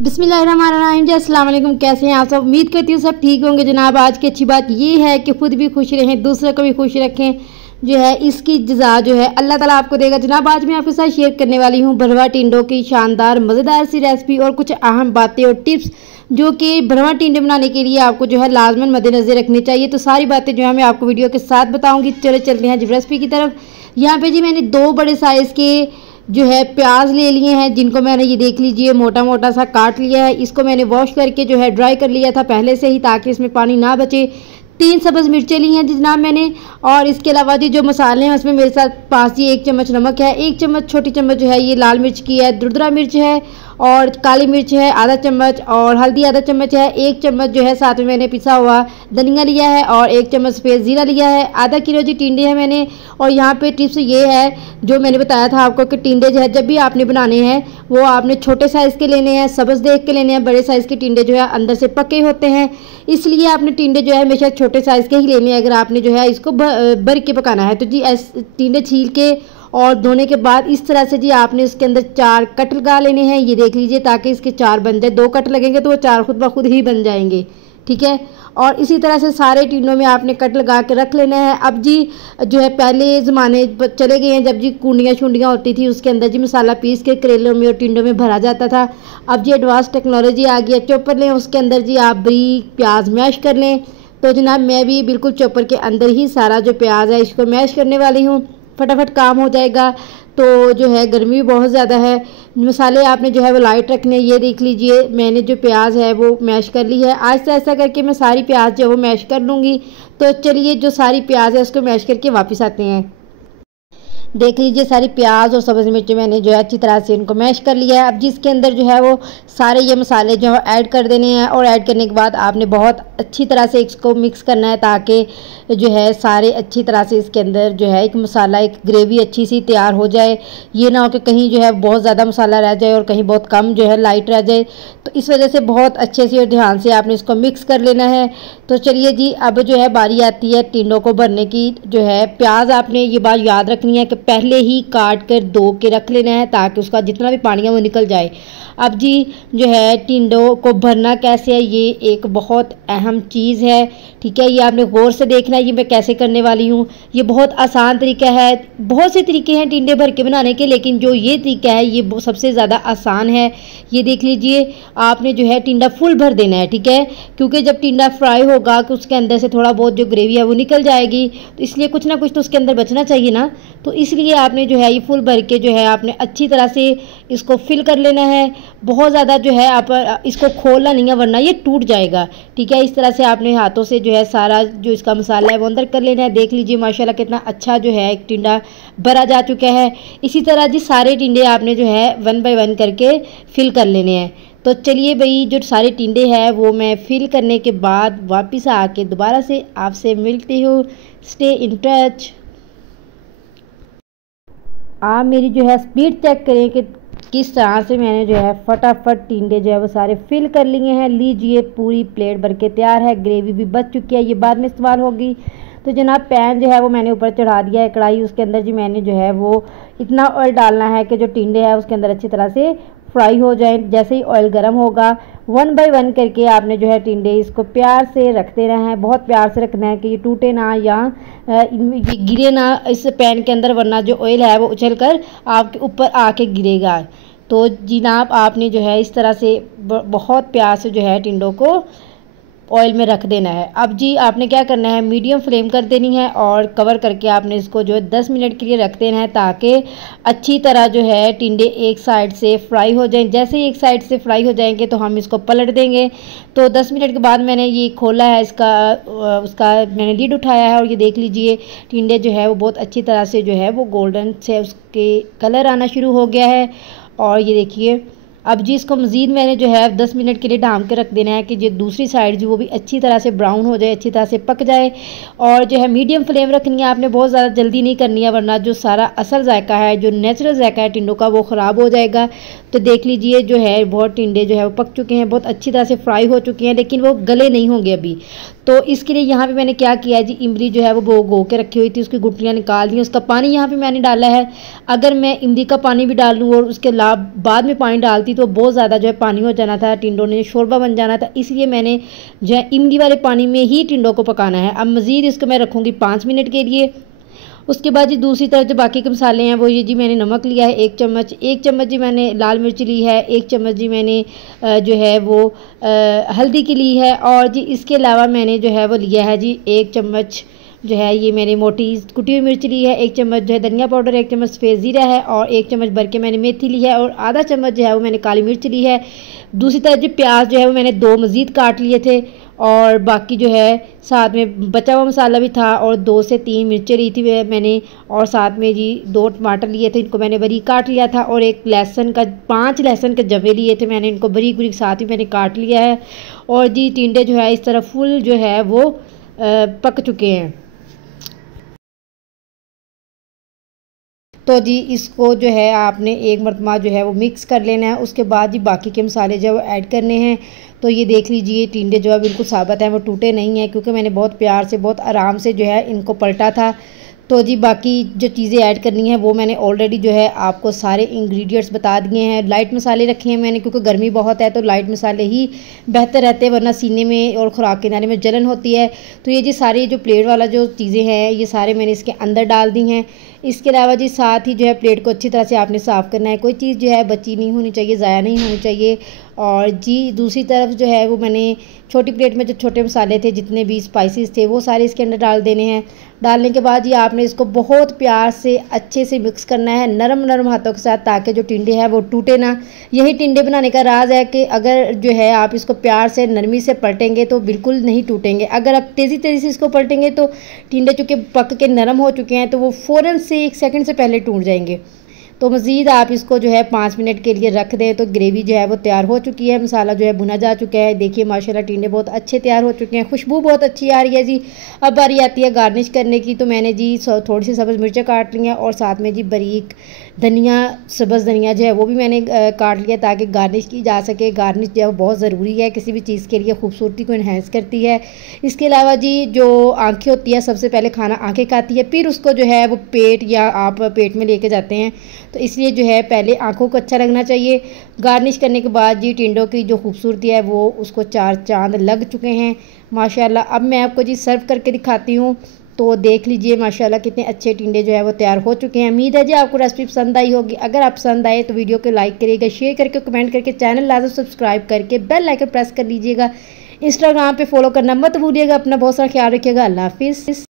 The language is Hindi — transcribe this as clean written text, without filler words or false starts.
बिस्मिल्लाहिर्रहमानिर्रहीम जी, अस्सलाम वालेकुम। कैसे हैं आप सब? उम्मीद करती हूँ सब ठीक होंगे जनाब। आज की अच्छी बात ये है कि खुद भी खुश रहें, दूसरों को भी खुश रखें। जो है इसकी जज़ा जो है अल्लाह ताला आपको देगा। जनाब आज मैं आपके साथ शेयर करने वाली हूँ भरवा टिंडों की शानदार मज़ेदार सी रेसिपी और कुछ अहम बातें और टिप्स जो कि भरवा टिंडे बनाने के लिए आपको जो है लाजमन मद्देनज़र रखनी चाहिए। तो सारी बातें जो है मैं आपको वीडियो के साथ बताऊँगी। चले चलते हैं जी रेसिपी की तरफ। यहाँ पर जी मैंने 2 बड़े साइज़ के जो है प्याज ले लिए हैं, जिनको मैंने ये देख लीजिए मोटा मोटा सा काट लिया है। इसको मैंने वॉश करके जो है ड्राई कर लिया था पहले से ही, ताकि इसमें पानी ना बचे। 3 सब्ज़ मिर्चें ली हैं जनाब मैंने। और इसके अलावा जी जो मसाले हैं उसमें मेरे साथ पास जी 1 चम्मच नमक है, 1 चम्मच छोटी चम्मच जो है ये लाल मिर्च की है, दुर्दरा मिर्च है और काली मिर्च है आधा चम्मच, और हल्दी आधा चम्मच है। 1 चम्मच जो है साथ में मैंने पिसा हुआ धनिया लिया है और 1 चम्मच सफ़ेद ज़ीरा लिया है। आधा किलो जी टिंडे हैं मैंने। और यहाँ पे टिप्स ये है जो मैंने बताया था आपको कि टिंडे जो है जब भी आपने बनाने हैं वो आपने छोटे साइज़ के लेने हैं, सब्ज़ देख के लेने हैं। बड़े साइज़ के टिंडे जो है अंदर से पके होते हैं, इसलिए आपने टिंडे जो है हमेशा छोटे साइज़ के ही लेने हैं अगर आपने जो है इसको भर के पकाना है। तो जी टिंडे छील के और धोने के बाद इस तरह से जी आपने इसके अंदर 4 कट लगा लेने हैं। ये देख लीजिए ताकि इसके 4 बन जाए। 2 कट लगेंगे तो वो 4 खुद ब खुद ही बन जाएंगे, ठीक है। और इसी तरह से सारे टिंडों में आपने कट लगा के रख लेना है। अब जी जो है पहले ज़माने चले गए हैं जब जी कुंडियाँ शुंडियाँ होती थी, उसके अंदर जी मसाला पीस के करेलों में और टिंडों में भरा जाता था। अब जी एडवांस टेक्नोलॉजी आ गई है। चॉपर लें, उसके अंदर जी आप बारीक प्याज मैश कर लें। तो जनाब मैं भी बिल्कुल चॉपर के अंदर ही सारा जो प्याज है इसको मैश करने वाली हूँ, फटाफट काम हो जाएगा। तो जो है गर्मी भी बहुत ज़्यादा है, मसाले आपने जो है वो लाइट रखने। ये देख लीजिए मैंने जो प्याज है वो मैश कर ली है। आहिस्ता आहिस्ता करके मैं सारी प्याज जो है वो मैश कर लूँगी। तो चलिए जो सारी प्याज है उसको मैश करके वापस आते हैं। देख लीजिए सारी प्याज और सब्ज़ मिर्च मैंने जो है अच्छी तरह से इनको मैश कर लिया है। अब जिसके अंदर जो है वो सारे ये मसाले जो है ऐड कर देने हैं। और ऐड करने के बाद आपने बहुत अच्छी तरह से इसको मिक्स करना है, ताकि जो है सारे अच्छी तरह से इसके अंदर जो है एक मसाला एक ग्रेवी अच्छी सी तैयार हो जाए। ये ना हो कि कहीं जो है बहुत ज़्यादा मसाला रह जाए और कहीं बहुत कम जो है लाइट रह जाए। तो इस वजह से बहुत अच्छे से और ध्यान से आपने इसको मिक्स कर लेना है। तो चलिए जी अब जो है बारी आती है टिंडों को भरने की। जो है प्याज आपने ये बात याद रखनी है कि पहले ही काट कर धो के रख लेना है, ताकि उसका जितना भी पानी है वो निकल जाए। अब जी जो है टिंडों को भरना कैसे है ये एक बहुत अहम चीज़ है, ठीक है। ये आपने गौर से देखना है ये मैं कैसे करने वाली हूँ। ये बहुत आसान तरीका है। बहुत से तरीके हैं टिंडे भर के बनाने के, लेकिन जो ये तरीका है ये सबसे ज़्यादा आसान है। ये देख लीजिए आपने जो है टिंडा फुल भर देना है, ठीक है, क्योंकि जब टिंडा फ्राई होगा तो उसके अंदर से थोड़ा बहुत जो ग्रेवी है वो निकल जाएगी, तो इसलिए कुछ ना कुछ तो उसके अंदर बचना चाहिए ना। तो इसलिए आपने जो है ये फुल भर के जो है आपने अच्छी तरह से इसको फिल कर लेना है। बहुत ज़्यादा जो है आप इसको खोलना नहीं है वरना ये टूट जाएगा, ठीक है। इस तरह से आपने हाथों से जो है सारा जो इसका मसाला है वो अंदर कर लेना है। देख लीजिए माशाल्लाह कितना अच्छा जो है एक टिंडा भरा जा चुका है। इसी तरह जी सारे टिंडे आपने जो है 1 बाय 1 करके फिल कर लेने हैं। तो चलिए भाई जो सारे टिंडे हैं वो मैं फिल करने के बाद वापस आके दोबारा से आपसे मिलती हूँ। Stay in touch. आप मेरी जो है स्पीड चेक करें कि किस तरह से मैंने जो है फटाफट टिंडे जो है वो सारे फिल कर लिए हैं। लीजिए पूरी प्लेट भर के तैयार है। ग्रेवी भी बच चुकी है, ये बाद में इस्तेमाल होगी। तो जनाब पैन जो है वो मैंने ऊपर चढ़ा दिया है कढ़ाई। उसके अंदर जी मैंने जो है वो इतना ऑयल डालना है कि जो टिंडे है उसके अंदर अच्छी तरह से फ्राई हो जाए। जैसे ही ऑयल गर्म होगा 1 बाय 1 करके आपने जो है टिंडे इसको प्यार से रखते रहना है। बहुत प्यार से रखना है कि ये टूटे ना या ये गिरे ना इस पैन के अंदर, वरना जो ऑयल है वो उछल कर आपके ऊपर आके गिरेगा। तो जनाब आपने जो है इस तरह से बहुत प्यार से जो है टिंडों को ऑयल में रख देना है। अब जी आपने क्या करना है मीडियम फ्लेम कर देनी है और कवर करके आपने इसको जो है 10 मिनट के लिए रख देना है, ताकि अच्छी तरह जो है टिंडे एक साइड से फ्राई हो जाएं। जैसे ही एक साइड से फ्राई हो जाएंगे तो हम इसको पलट देंगे। तो 10 मिनट के बाद मैंने ये खोला है उसका मैंने लीड उठाया है और ये देख लीजिए टिंडे जो है वो बहुत अच्छी तरह से जो है वो गोल्डन से उसके कलर आना शुरू हो गया है। और ये देखिए अब जी इसको मज़ीद मैंने जो है 10 मिनट के लिए ढाँप के रख देना है कि जो दूसरी साइड जो वो भी अच्छी तरह से ब्राउन हो जाए, अच्छी तरह से पक जाए। और जो है मीडियम फ्लेम रखनी है आपने, बहुत ज़्यादा जल्दी नहीं करनी है, वरना जो सारा असल जायका है जो नेचुरल जायका है टिंडों का वो ख़राब हो जाएगा। तो देख लीजिए जो है बहुत टिंडे जो है वो पक चुके हैं, बहुत अच्छी तरह से फ्राई हो चुके हैं, लेकिन वो गले नहीं होंगे अभी। तो इसके लिए यहाँ पे मैंने क्या किया है जी, इमली जो है वो भगो के रखी हुई थी, उसकी गुठलियाँ निकाल दी, उसका पानी यहाँ पे मैंने डाला है। अगर मैं इमली का पानी भी डाल लूँ और उसके बाद में पानी डालती तो बहुत ज़्यादा जो है पानी हो जाना था, टिंडों ने शोरबा बन जाना था। इसलिए मैंने जो है इमली वाले पानी में ही टिंडों को पकाना है। अब मज़ीद इसको मैं रखूँगी 5 मिनट के लिए। उसके बाद जी दूसरी तरफ जो बाकी के मसाले हैं वो ये जी, मैंने नमक लिया है 1 चम्मच, 1 चम्मच जी मैंने लाल मिर्च ली है, 1 चम्मच जी मैंने जो है वो हल्दी की ली है, और जी इसके अलावा मैंने जो है वो लिया है जी 1 चम्मच जो है ये मैंने मोटी कुटी हुई मिर्च ली है, 1 चम्मच जो है धनिया पाउडर, 1 चम्मच सफ़ेद ज़ीरा है, और 1 चम्मच भर के मैंने मेथी ली है, और आधा चम्मच जो है वो मैंने काली मिर्च ली है। दूसरी तरफ जो प्याज जो है वो मैंने 2 मज़ीद काट लिए थे, और बाकी जो है साथ में बचा हुआ मसाला भी था, और 2 से 3 मिर्चें ली थी मैंने, और साथ में जी 2 टमाटर लिए थे, इनको मैंने बारीक काट लिया था, और एक लहसुन का 5 लहसुन के जवे लिए थे मैंने, इनको बारीक बारीक साथ ही मैंने काट लिया है। और जी टिंडे जो है इस तरह फुल जो है वो पक चुके हैं। तो जी इसको जो है आपने एक मरतबा जो है वो मिक्स कर लेना है। उसके बाद जी बाकी के मसाले जो है वो ऐड करने हैं। तो ये देख लीजिए टिंडे जो है बिल्कुल साबित हैं, वो टूटे नहीं हैं, क्योंकि मैंने बहुत प्यार से बहुत आराम से जो है इनको पलटा था। तो जी बाकी जो चीज़ें ऐड करनी है वो मैंने ऑलरेडी जो है आपको सारे इंग्रेडिएंट्स बता दिए हैं। लाइट मसाले रखे हैं मैंने, क्योंकि गर्मी बहुत है तो लाइट मसाले ही बेहतर रहते हैं, वरना सीने में और ख़ुराक के नाले में जलन होती है। तो ये जी सारी जो प्लेट वाला जो चीज़ें हैं ये सारे मैंने इसके अंदर डाल दी हैं। इसके अलावा जी साथ ही जो है प्लेट को अच्छी तरह से आपने साफ़ करना है, कोई चीज़ जो है बची नहीं होनी चाहिए, ज़ाया नहीं होनी चाहिए। और जी दूसरी तरफ जो है वो मैंने छोटी प्लेट में जो छोटे मसाले थे, जितने भी स्पाइसेस थे, वो सारे इसके अंदर डाल देने हैं। डालने के बाद ये आपने इसको बहुत प्यार से अच्छे से मिक्स करना है नरम नरम हाथों के साथ, ताकि जो टिंडे हैं वो टूटे ना। यही टिंडे बनाने का राज है कि अगर जो है आप इसको प्यार से नरमी से पलटेंगे तो बिल्कुल नहीं टूटेंगे। अगर आप तेज़ी तेज़ी से इसको पलटेंगे तो टिंडे चूँकि पक के नरम हो चुके हैं तो वो फ़ौरन से 1 सेकंड से पहले टूट जाएंगे। तो मज़ीद आप इसको जो है 5 मिनट के लिए रख दें। तो ग्रेवी जो है वो तैयार हो चुकी है, मसाला जो है भुना जा चुका है। देखिए माशाल्लाह टिंडे बहुत अच्छे तैयार हो चुके हैं, खुशबू बहुत अच्छी आ रही है जी। अब बारी आती है गार्निश करने की। तो मैंने जी थोड़ी सी सब्ज़ मिर्चें काट ली हैं, और साथ में जी बारीक धनिया, सब्ज़ धनिया जो है वो भी मैंने काट लिया, ताकि गार्निश की जा सके। गार्निश जो है वो बहुत ज़रूरी है किसी भी चीज़ के लिए, खूबसूरती को इन्हेंस करती है। इसके अलावा जी जो आँखें होती है, सबसे पहले खाना आँखें खाती है, फिर उसको जो है वो पेट या आप पेट में लेके जाते हैं। तो इसलिए जो है पहले आँखों को अच्छा लगना चाहिए। गार्निश करने के बाद जी टिंडों की जो खूबसूरती है वो उसको 4 चाँद लग चुके हैं माशाल्लाह। अब मैं आपको जी सर्व करके दिखाती हूँ। तो देख लीजिए माशाल्लाह कितने अच्छे टिंडे जो है वो तैयार हो चुके हैं। उम्मीद है जी आपको रेसिपी पसंद आई होगी। अगर आप पसंद आए तो वीडियो को लाइक करिएगा, शेयर करके, कमेंट करके, चैनल लाजम सब्सक्राइब करके बेल आइकन प्रेस कर लीजिएगा। इंस्टाग्राम पे फॉलो करना मत भूलिएगा। अपना बहुत सारा ख्याल रखिएगा। अल्लाह हाफिज़।